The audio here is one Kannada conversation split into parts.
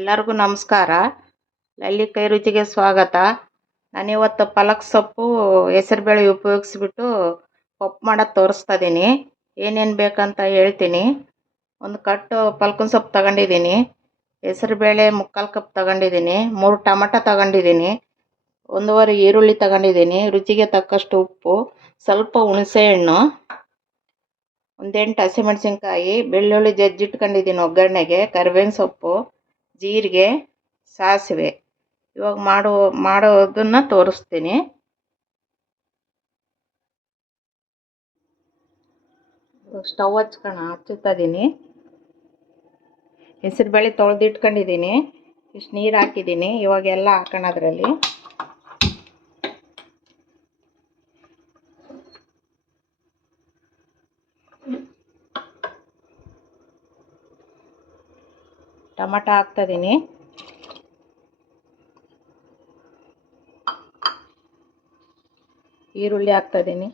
ಎಲ್ಲರಿಗೂ ನಮಸ್ಕಾರ. ಲಲ್ಲಿ ಕೈ ರುಚಿಗೆ ಸ್ವಾಗತ. ನಾನಿವತ್ತು ಪಲಕ್ ಸೊಪ್ಪು ಹೆಸರುಬೇಳೆ ಉಪಯೋಗಿಸ್ಬಿಟ್ಟು ಪಪ್ಪು ಮಾಡೋದು ತೋರಿಸ್ತಾ ಇದ್ದೀನಿ ಏನೇನು ಬೇಕಂತ ಹೇಳ್ತೀನಿ. ಒಂದು ಕಟ್ಟು ಪಲ್ಕನ್ ಸೊಪ್ಪು ತಗೊಂಡಿದ್ದೀನಿ ಹೆಸರುಬೇಳೆ ಮುಕ್ಕಾಲು ಕಪ್ ತಗೊಂಡಿದ್ದೀನಿ ಮೂರು ಟಮಟ ತಗೊಂಡಿದ್ದೀನಿ ಒಂದೂವರೆ ಈರುಳ್ಳಿ ತಗೊಂಡಿದ್ದೀನಿ ರುಚಿಗೆ ತಕ್ಕಷ್ಟು ಉಪ್ಪು, ಸ್ವಲ್ಪ ಹುಣಸೆಹಣ್ಣು ಒಂದೆಂಟು ಹಸಿಮೆಣಸಿನ್ಕಾಯಿ, ಬೆಳ್ಳುಳ್ಳಿ ಜಜ್ಜಿಟ್ಕೊಂಡಿದ್ದೀನಿ ಒಗ್ಗರಣೆಗೆ, ಕರ್ಬೇವಿನ ಸೊಪ್ಪು ಜೀರಿಗೆ ಸಾಸಿವೆ. ಇವಾಗ ಮಾಡೋ, ಮಾಡೋದನ್ನು ತೋರಿಸ್ತೀನಿ. ಸ್ಟವ್ ಹಚ್ಕೋಣ, ಹಚ್ಚುತ್ತಾ ಇದ್ದೀನಿ ಹೆಸರುಬೇಳೆ ತೊಳೆದಿಟ್ಕೊಂಡಿದ್ದೀನಿ ಇಷ್ಟು ನೀರು ಹಾಕಿದ್ದೀನಿ ಇವಾಗ ಎಲ್ಲ ಹಾಕೋಣ ಅದರಲ್ಲಿ. ಟೊಮಟ ಇದೀನಿ ಈರುಳ್ಳಿ ಹಾಕ್ತಾಯಿದ್ದೀನಿ.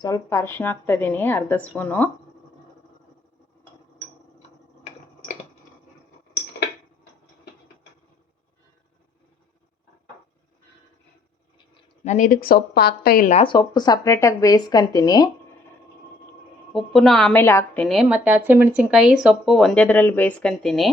ಸ್ವಲ್ಪ ಅರಿಶಿನ ಹಾಕ್ತಾಯಿದ್ದೀನಿ ಅರ್ಧ ಸ್ಪೂನು. ನಾನು ಇದಕ್ಕೆ ಸೊಪ್ಪು ಹಾಕ್ತಾ ಇಲ್ಲ. ಸೊಪ್ಪು ಸಪ್ರೇಟಾಗಿ ಬೇಯಿಸ್ಕೊತೀನಿ. ಉಪ್ಪನ್ನು ಆಮೇಲೆ ಹಾಕ್ತೀನಿ. ಮತ್ತು ಹಸಿಮೆಣ್ಸಿನ್ಕಾಯಿ ಸೊಪ್ಪು ಒಂದೇದ್ರಲ್ಲಿ ಬೇಯಿಸ್ಕೊತೀನಿ.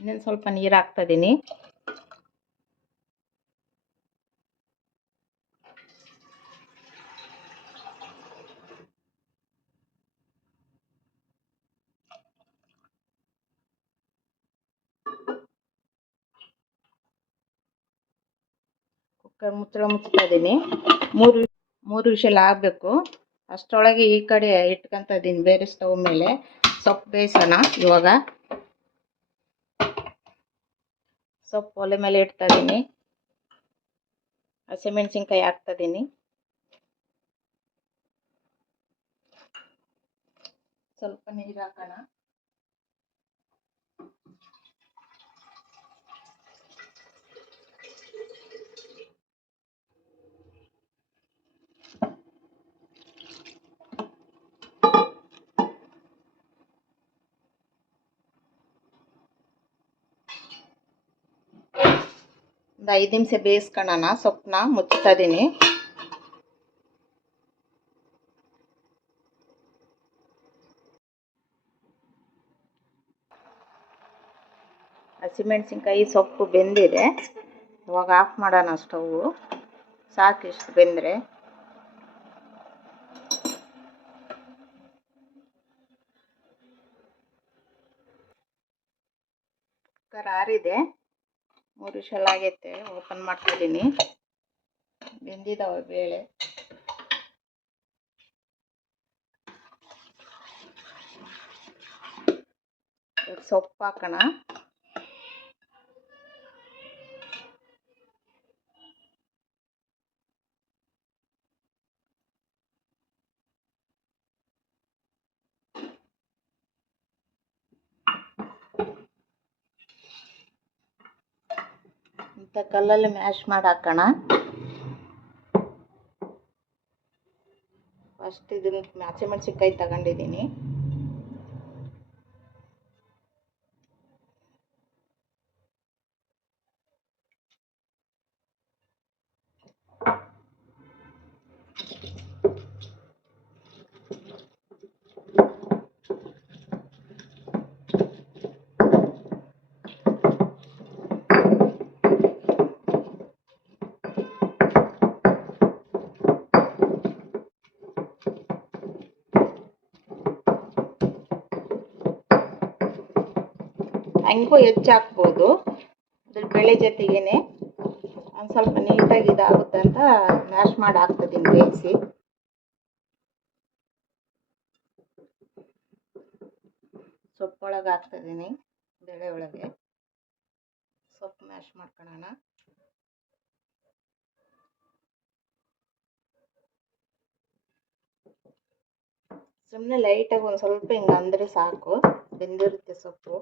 ಇನ್ನೊಂದು ಸ್ವಲ್ಪ ನೀರು ಹಾಕ್ತಾಯಿದ್ದೀನಿ ಕುಕ್ಕರ್ ಮುಚ್ಚಳ ಮುಚ್ತಾ ಇದ್ದೀನಿ ಮೂರು ಮೂರು ವಿಷಲ್ ಆಗಬೇಕು. ಅಷ್ಟರೊಳಗೆ ಈ ಕಡೆ ಇಟ್ಕೊಂತ ಇದ್ದೀನಿ ಬೇರೆ ಸ್ಟವ್ ಮೇಲೆ. ಸೊಪ್ಪು ಬೇಯಿಸೋಣ ಇವಾಗ. ಸೊಪ್ಪು ಒಲೆ ಮೇಲೆ ಇಡ್ತಾ ಇದ್ದೀನಿ ಹಸಿಮೆಣ್ಸಿನ್ಕಾಯಿ ಹಾಕ್ತಾ ಇದ್ದೀನಿ ಸ್ವಲ್ಪ ನೀರು ಹಾಕೋಣ. ಒಂದು ಐದು ನಿಮಿಷ ಬೇಯಿಸ್ಕೊಳ್ಳೋಣ ಸೊಪ್ಪನ್ನ ಮುಚ್ತಾ ಇದ್ದೀನಿ ಹಸಿಮೆಣ್ಸಿನ್ಕಾಯಿ ಸೊಪ್ಪು ಬೆಂದಿದೆ. ಇವಾಗ ಆಫ್ ಮಾಡೋಣ ಸ್ಟವ್ವು ಸಾಕು ಇಷ್ಟು ಬೆಂದರೆ. ಕುಕ್ಕರ್ ಆರಿದೆ. ಮೂರು ವಿಷಲ್ ಆಗೈತೆ ಓಪನ್ ಮಾಡ್ತಿದ್ದೀನಿ. ಬೆಂದಿದ್ದಾವೆ ಬೇಳೆ. ಸೊಪ್ಪು ಹಾಕೋಣ. ಇಂಥ ಕಲ್ಲಲ್ಲಿ ಮ್ಯಾಶ್ ಮಾಡಿ ಹಾಕೋಣ. ಫಸ್ಟ್ ಇದನ್ನು ಮೆಣಸಿನ್ಕಾಯಿ ತಗೊಂಡಿದ್ದೀನಿ ಹೆಂಗೂ ಹೆಚ್ಚು ಹಾಕ್ಬೋದು ಅದ್ರ ಬೆಳೆ ಜೊತೆಗೇನೆ ಒಂದು ಸ್ವಲ್ಪ ನೀಟಾಗಿ ಇದಾಗುತ್ತೆ ಅಂತ ಮ್ಯಾಶ್ ಮಾಡಿ ಹಾಕ್ತಿದ್ದೀನಿ ಬೇಯಿಸಿ ಸೊಪ್ಪೊಳಗೆ ಹಾಕ್ತಿದ್ದೀನಿ ಬೆಳೆ ಒಳಗೆ. ಸೊಪ್ಪು ಮ್ಯಾಶ್ ಮಾಡ್ಕೊಳ್ಳೋಣ ಸುಮ್ಮನೆ ಲೈಟಾಗಿ ಒಂದು ಸ್ವಲ್ಪ ಹಿಂಗೆ ಅಂದರೆ ಸಾಕು, ಬೆಂದಿರುತ್ತೆ ಸೊಪ್ಪು.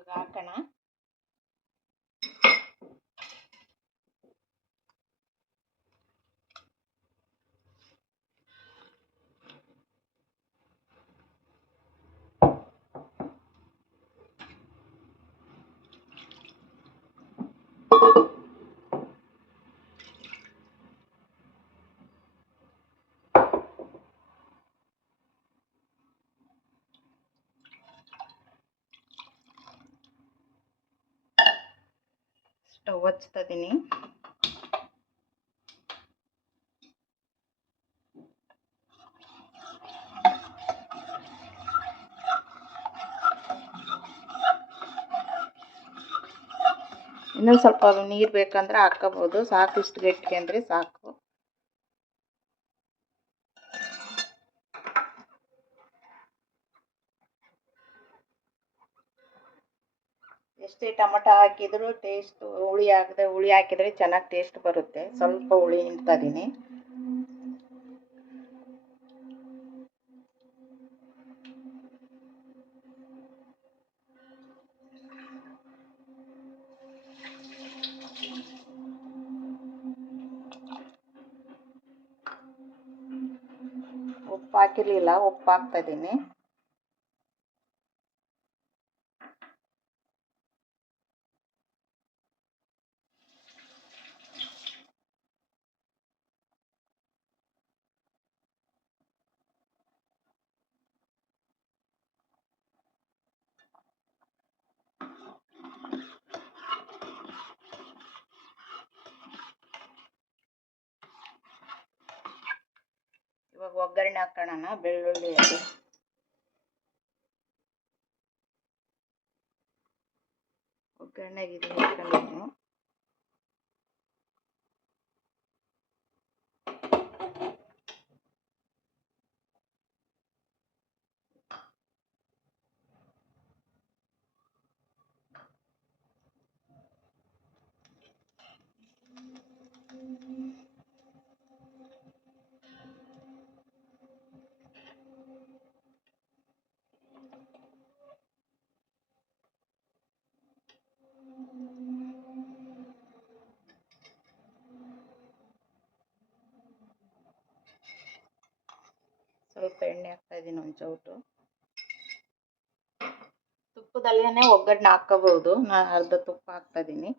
ಇವಾಗ ಹಾಕೋಣ ಸ್ಟವ್ ಹಚ್ತಾ ಇದ್ದೀನಿ ಇನ್ನೊಂದು ಸ್ವಲ್ಪ ನೀರು ಬೇಕಂದ್ರೆ ಹಾಕ್ಕೋಬೋದು. ಸಾಕು ಇಷ್ಟು ಗಟ್ಟಿಗೆ ಅಂದರೆ ಸಾಕು. ಎಷ್ಟೇ ಟೊಮಟೊ ಹಾಕಿದರೂ ಟೇಸ್ಟ್ ಹುಳಿ ಹಾಕಿದ್ರೆ ಹುಳಿ ಹಾಕಿದ್ರೆ ಚೆನ್ನಾಗಿ ಟೇಸ್ಟ್ ಬರುತ್ತೆ. ಸ್ವಲ್ಪ ಹುಳಿ ನಿಂತಾ ಇದ್ದೀನಿ ಉಪ್ಪು ಹಾಕಿರಲಿಲ್ಲ, ಉಪ್ಪು ಹಾಕ್ತಾ ಇವಾಗ ಒಗ್ಗರಣೆ ಹಾಕೋಣ ಬೆಳ್ಳುಳ್ಳಿ ಒಗ್ಗರಣೆಗೆ ಇದು ಹಾಕೊಂಡಿದ್ದೀನಿ ಸ್ವಲ್ಪ ಎಣ್ಣೆ ಹಾಕ್ತಾ ಇದ್ದೀನಿ ಒಂದು ಚೌಟು ತುಪ್ಪದಲ್ಲೇ ಒಗ್ಗರಣೆ ಹಾಕ್ಕೋಬಹುದು ನಾನು ಅರ್ಧ ತುಪ್ಪ ಹಾಕ್ತಾ ಇದ್ದೀನಿ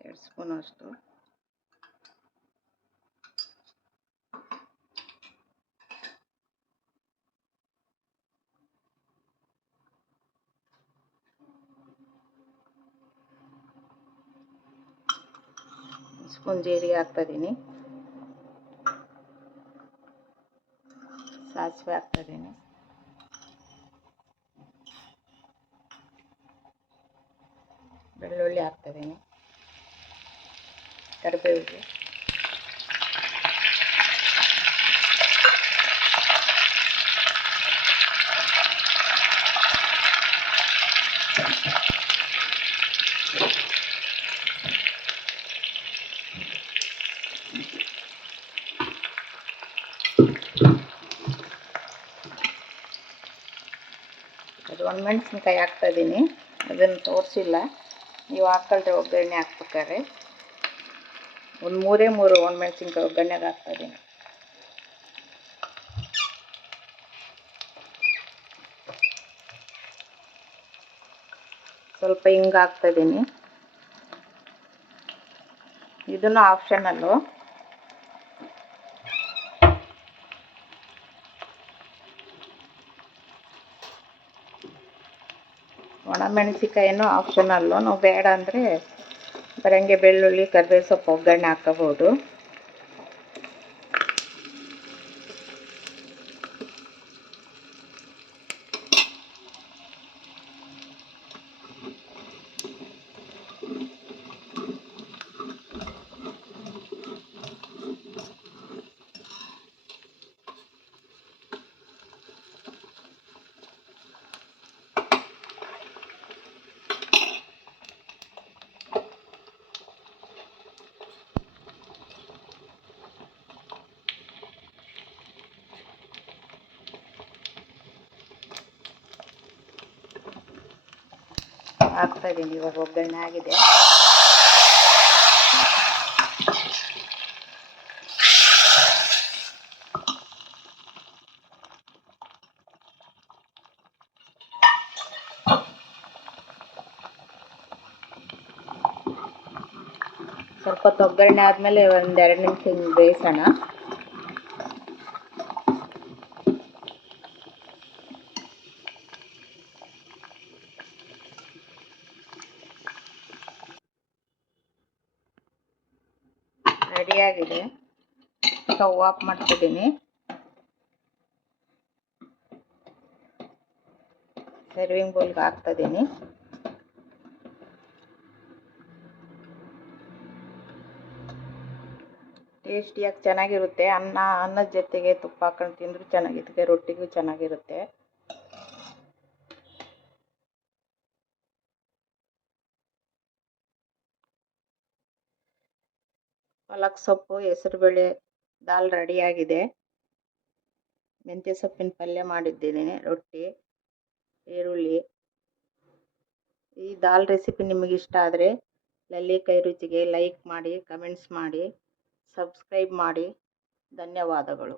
ಎರಡು ಸ್ಪೂನ್ ಅಷ್ಟು ಸ್ಪೂನ್ ಜೀರಿಗೆ ಹಾಕ್ತಾ ಇದ್ದೀನಿ ಸಾಸಿವೆ ಹಾಕ್ತಾ ಇದ್ದೀನಿ ಬೆಳ್ಳುಳ್ಳಿ ಹಾಕ್ತಾ ಇದ್ದೀನಿ ಕರಿಬೇವಿಗೆ ಅದು ಒಣಮೆಣ್ಸಿನ್ಕಾಯಿ ಹಾಕ್ತಾ ಇದ್ದೀನಿ ಅದನ್ನು ತೋರಿಸಿಲ್ಲ. ನೀವು ಹಾಕೊಳ್ರಿ ಒಗ್ಗರಣೆ ಹಾಕ್ಬೇಕಾದ್ರೆ. ಒಂದು ಮೂರೇ ಮೂರು ಒಣಮೆಣ್ಸಿನ್ಕಾಯಿ ಒಗ್ಗರಣೆಗೆ ಹಾಕ್ತಾ ಇದ್ದೀನಿ ಸ್ವಲ್ಪ ಹಿಂಗೆ ಹಾಕ್ತಾ ಇದ್ದೀನಿ ಇದನ್ನು ಆಪ್ಷನಲ್ಲು ಒಣಮೆಣಸಿಕಾಯಿನೂ ಆಪ್ಷನಲ್ಲು ನಾವು ಬೇಡ ಅಂದರೆ ಬರಂಗೆ ಬೆಳ್ಳುಳ್ಳಿ ಕರಿಬೇವು ಸೊಪ್ಪು ಒಗ್ಗರಣೆ ಹಾಕೋಬೋದು ಹಾಕ್ತಾ ಇದ್ದೀನಿ ಇವಾಗ ಒಗ್ಗರಣೆ ಆಗಿದೆ. ಸ್ವಲ್ಪ ಹೊತ್ತು ಒಗ್ಗರಣೆ ಆದಮೇಲೆ ಒಂದು ಎರಡು ನಿಮಿಷ ಬೇಯಿಸೋಣ. ರೆಡಿಯಾಗಿದೆ. ಸ್ಟವ್ ಆಫ್ ಮಾಡ್ತಿದ್ದೀನಿ. ಸರ್ವಿಂಗ್ ಬೌಲ್ಗೆ ಹಾಕ್ತಿದ್ದೀನಿ ಟೇಸ್ಟಿಯಾಗಿ ಚೆನ್ನಾಗಿರುತ್ತೆ. ಅನ್ನ, ಅನ್ನದ ಜೊತೆಗೆ ತುಪ್ಪ ಹಾಕೊಂಡು ತಿಂದರೂ ಚೆನ್ನಾಗಿರುತ್ತೆ. ರೊಟ್ಟಿಗೂ ಚೆನ್ನಾಗಿರುತ್ತೆ. ಪಾಲಕ್ ಸೊಪ್ಪು, ಹೆಸರುಬೇಳೆ ದಾಲ್ ರೆಡಿಯಾಗಿದೆ. ಮೆಂತ್ಯ ಸೊಪ್ಪಿನ ಪಲ್ಯ ಮಾಡಿದ್ದೀನಿ, ರೊಟ್ಟಿ, ಈರುಳ್ಳಿ. ಈ ದಾಲ್ ರೆಸಿಪಿ ನಿಮಗೆ ಇಷ್ಟ ಆದರೆ ಕೈ ರುಚಿಗೆ ಲೈಕ್ ಮಾಡಿ, ಕಮೆಂಟ್ಸ್ ಮಾಡಿ, ಸಬ್ಸ್ಕ್ರೈಬ್ ಮಾಡಿ. ಧನ್ಯವಾದಗಳು.